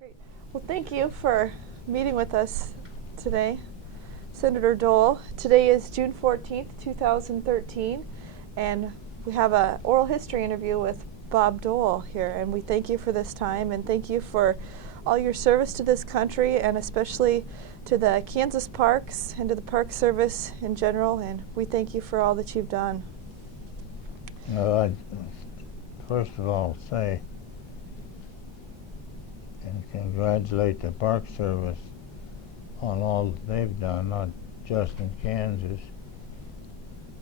Great. Well, thank you for meeting with us today, Senator Dole. Today is June 14th, 2013, and we have an oral history interview with Bob Dole here, and we thank you for this time, and thank you for all your service to this country, and especially to the Kansas parks and to the Park Service in general, and we thank you for all that you've done. I'd first of all say and congratulate the Park Service on all that they've done, not just in Kansas,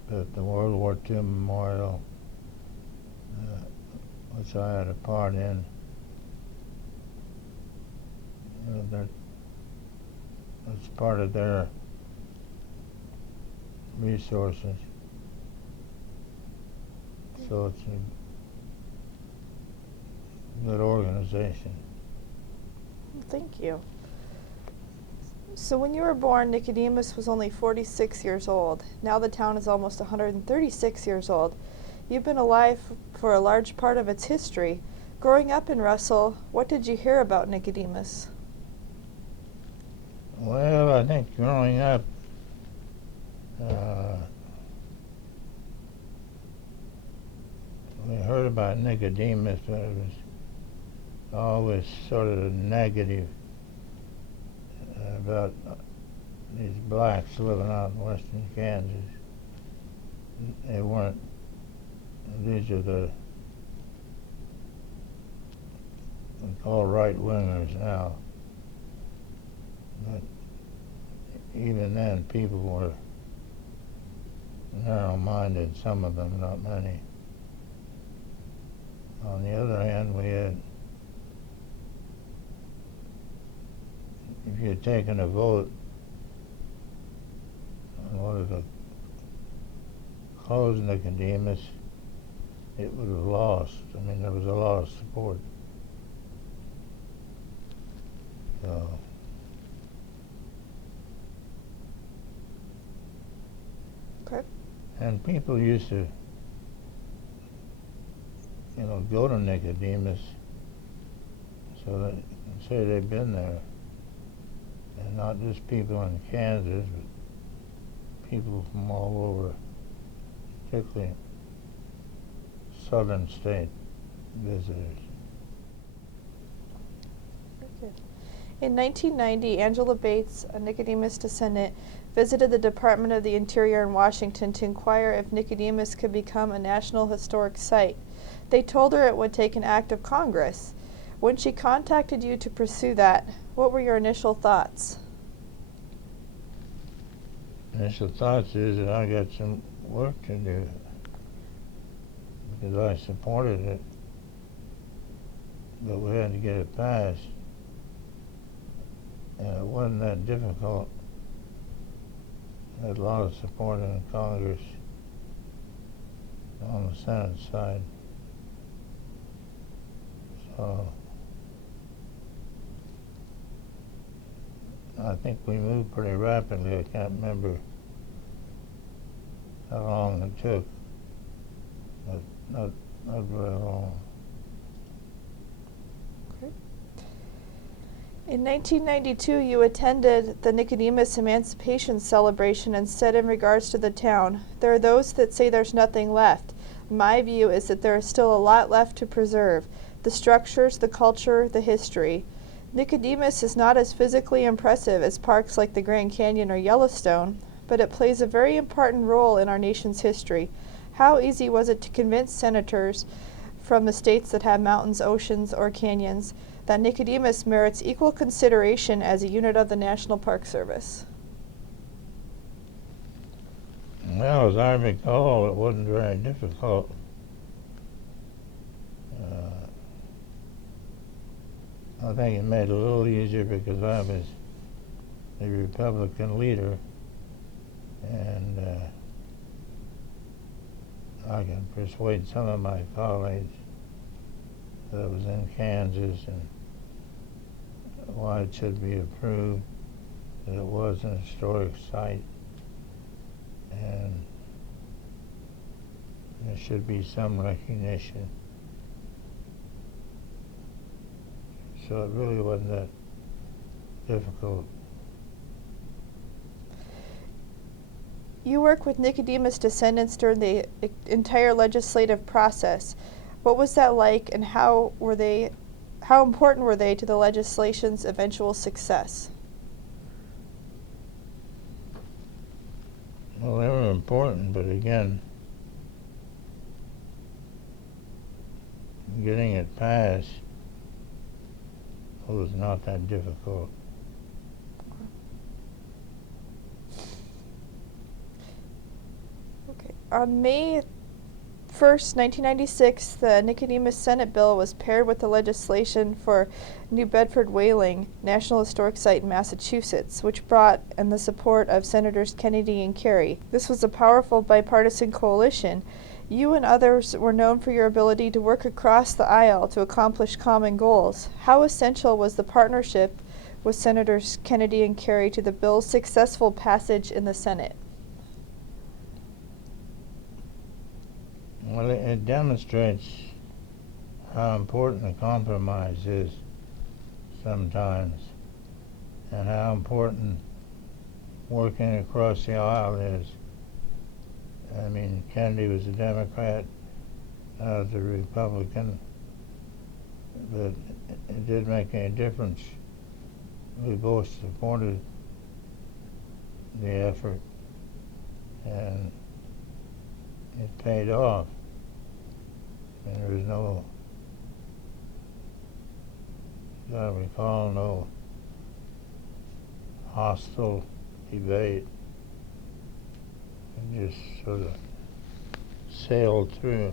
but the World War II Memorial, which I had a part in. That's part of their resources. So it's a good organization. Thank you. So when you were born, Nicodemus was only 46 years old. Now the town is almost 136 years old. You've been alive for a large part of its history. Growing up in Russell, what did you hear about Nicodemus? Well, I think growing up, we heard about Nicodemus, but it was always sort of negative about these blacks living out in western Kansas. They weren't, these are the, we call right-wingers now. But even then, people were narrow-minded, some of them, not many. On the other hand, we had, if you had taken a vote in order to close Nicodemus, it would have lost. I mean, there was a lot of support. So, Okay. and people used to, go to Nicodemus so that and say they've been there. And not just people in Kansas, but people from all over, particularly southern state visitors. Very good. In 1990, Angela Wetz, a Nicodemus descendant, visited the Department of the Interior in Washington to inquire if Nicodemus could become a National Historic Site. They told her it would take an act of Congress. When she contacted you to pursue that, what were your initial thoughts? Initial thoughts is that I got some work to do because I supported it, but we had to get it passed. And it wasn't that difficult. I had a lot of support in Congress on the Senate side. So I think we moved pretty rapidly. I can't remember how long it took, but not very long. Okay. In 1992, you attended the Nicodemus Emancipation Celebration and said in regards to the town, there are those that say there's nothing left. My view is that there is still a lot left to preserve. The structures, the culture, the history. Nicodemus is not as physically impressive as parks like the Grand Canyon or Yellowstone, but it plays a very important role in our nation's history. How easy was it to convince senators from the states that have mountains, oceans, or canyons that Nicodemus merits equal consideration as a unit of the National Park Service? Well, as I recall, it wasn't very difficult. I think it made it a little easier because I was the Republican leader, and I could persuade some of my colleagues that it was in Kansas and why it should be approved, that it was an historic site, and there should be some recognition. so it really wasn't that difficult. You work with Nicodemus descendants during the entire legislative process. What was that like, and how important were they to the legislation's eventual success? Well, they were important, but again, getting it passed was not that difficult. Okay. On May 1st, 1996, the Nicodemus Senate bill was paired with the legislation for New Bedford Whaling National Historic Site in Massachusetts, which brought in the support of Senators Kennedy and Kerry. This was a powerful bipartisan coalition. You and others were known for your ability to work across the aisle to accomplish common goals. How essential was the partnership with Senators Kennedy and Kerry to the bill's successful passage in the Senate? Well, it demonstrates how important a compromise is sometimes, and how important working across the aisle is. I mean, Kennedy was a Democrat, I was a Republican, but it didn't make any difference. We both supported the effort, and it paid off. And there was no, as I recall, no hostile debate. It just sort of sailed through.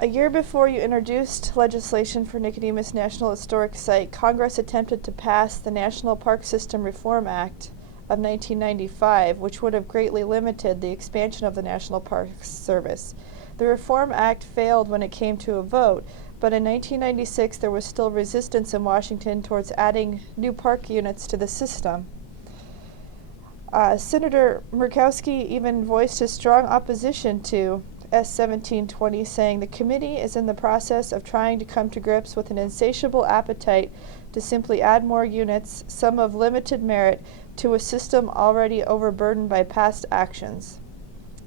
A year before you introduced legislation for Nicodemus National Historic Site, Congress attempted to pass the National Park System Reform Act of 1995, which would have greatly limited the expansion of the National Park Service. The Reform Act failed when it came to a vote, but in 1996 there was still resistance in Washington towards adding new park units to the system. Senator Murkowski even voiced his strong opposition to S-1720, saying the committee is in the process of trying to come to grips with an insatiable appetite to simply add more units, some of limited merit, to a system already overburdened by past actions.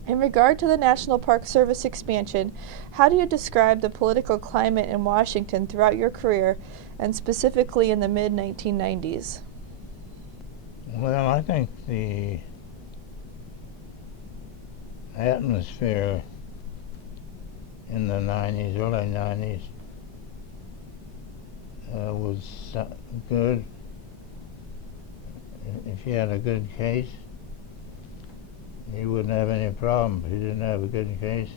In regard to the National Park Service expansion, how do you describe the political climate in Washington throughout your career, and specifically in the mid-1990s? Well, I think the atmosphere in the 90s, early 90s, was good. If you had a good case, you wouldn't have any problem. If you didn't have a good case,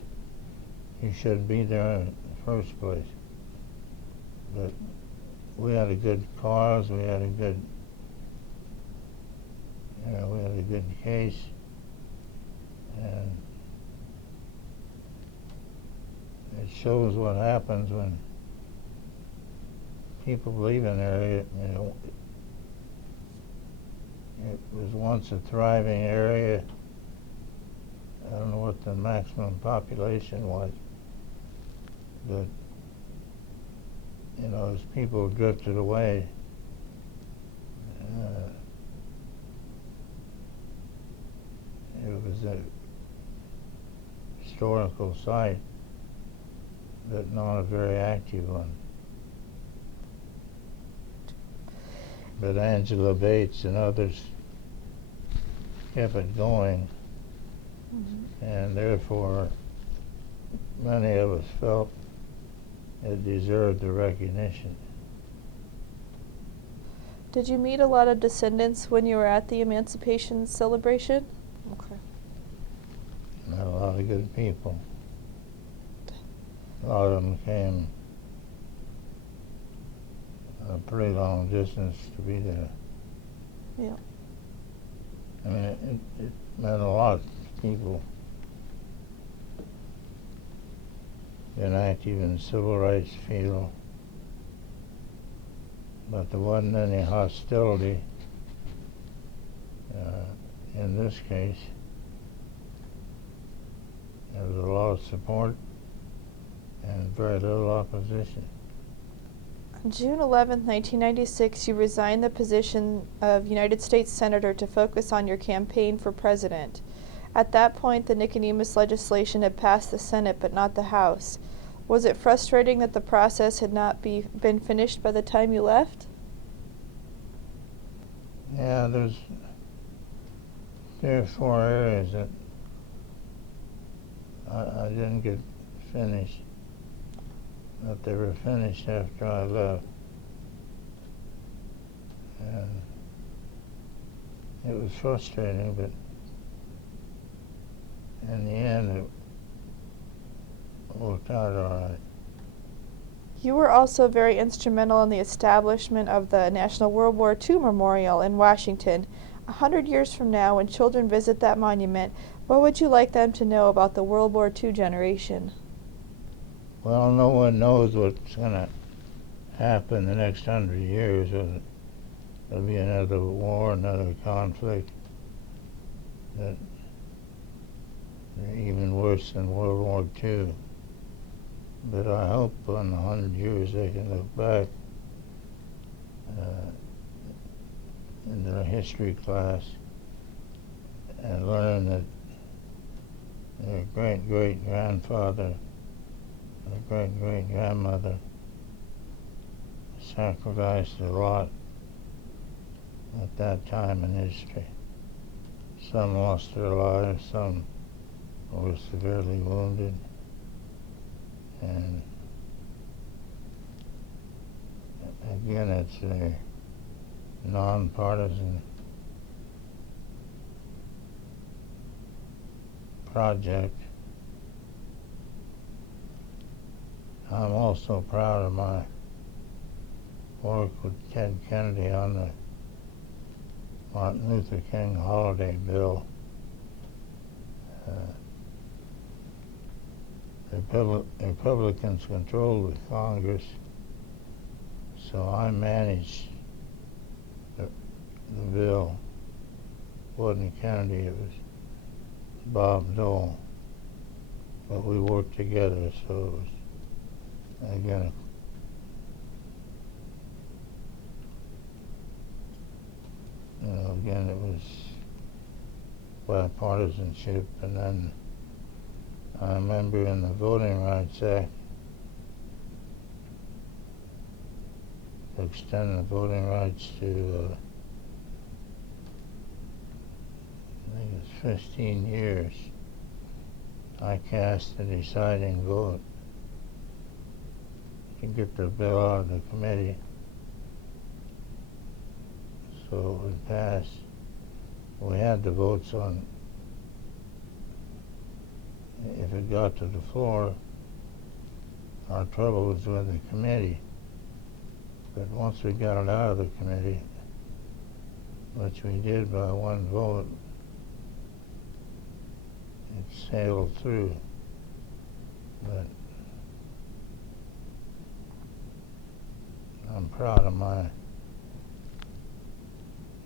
you shouldn't be there in the first place. But we had a good cause, we had a good case, and it shows what happens when people leave an area. You know, it was once a thriving area. I don't know what the maximum population was, but you know, as people drifted away, it was a historical site, but not a very active one. But Angela Wetz and others kept it going, and therefore many of us felt it deserved the recognition. Did you meet a lot of descendants when you were at the Emancipation celebration? Okay. Met a lot of good people. A lot of them came a pretty long distance to be there. Yeah. I mean, it meant a lot to people. Been active in the civil rights field, but there wasn't any hostility in this case. There was a lot of support and very little opposition. June 11, 1996, you resigned the position of United States Senator to focus on your campaign for president. At that point, the Nicodemus legislation had passed the Senate but not the House. Was it frustrating that the process had not been finished by the time you left? Yeah, there's 3 or 4 areas that I didn't get finished, but they were finished after I left. And it was frustrating, but in the end it worked out all right. You were also very instrumental in the establishment of the National World War II Memorial in Washington. 100 years from now, when children visit that monument, what would you like them to know about the World War II generation? Well, no one knows what's going to happen the next 100 years. There'll be another war, another conflict that even worse than World War II. But I hope in 100 years they can look back in their history class and learn that their great-great-grandfather, their great-great-grandmother sacrificed a lot at that time in history. Some lost their lives, some were severely wounded, and again, it's a nonpartisan project. I'm also proud of my work with Ted Kennedy on the Martin Luther King holiday bill. Republicans controlled the Congress, so I managed the bill. It wasn't Kennedy, it was Bob Dole. But we worked together, so it was, again, it was bipartisanship. And then I remember in the Voting Rights Act, to extend the voting rights to, I think it's 15 years, I cast the deciding vote to get the bill out of the committee so it would pass. We had the votes on, if it got to the floor, our trouble was with the committee. But once we got it out of the committee, which we did by one vote, it sailed through. But I'm proud of my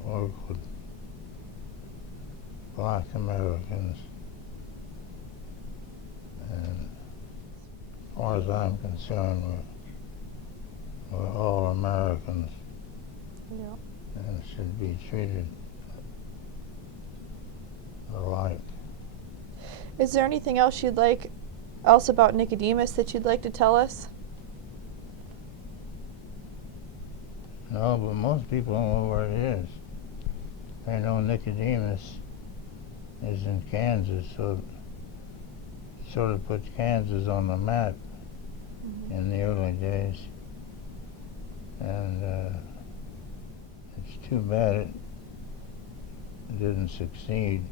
work with Black Americans. And as far as I'm concerned, we're all Americans. Yeah. And should be treated alike. Is there anything else about Nicodemus that you'd like to tell us? No, but most people don't know where it is. They know Nicodemus is in Kansas, so it sort of puts Kansas on the map in the early days. And it's too bad it didn't succeed.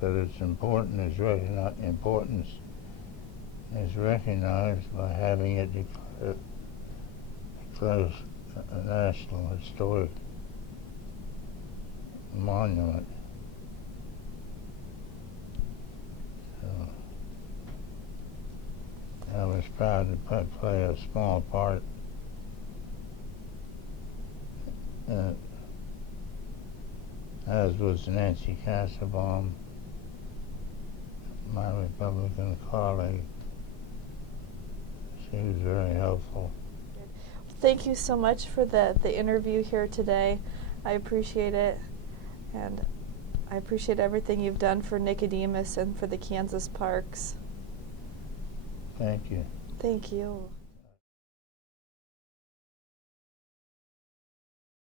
But its importance is recognized by having it declared a National Historic Monument. So I was proud to play a small part in it, as was Nancy Kassebaum, my Republican colleague. She was very helpful. Thank you so much for the interview here today. I appreciate it, and I appreciate everything you've done for Nicodemus and for the Kansas parks. Thank you. Thank you.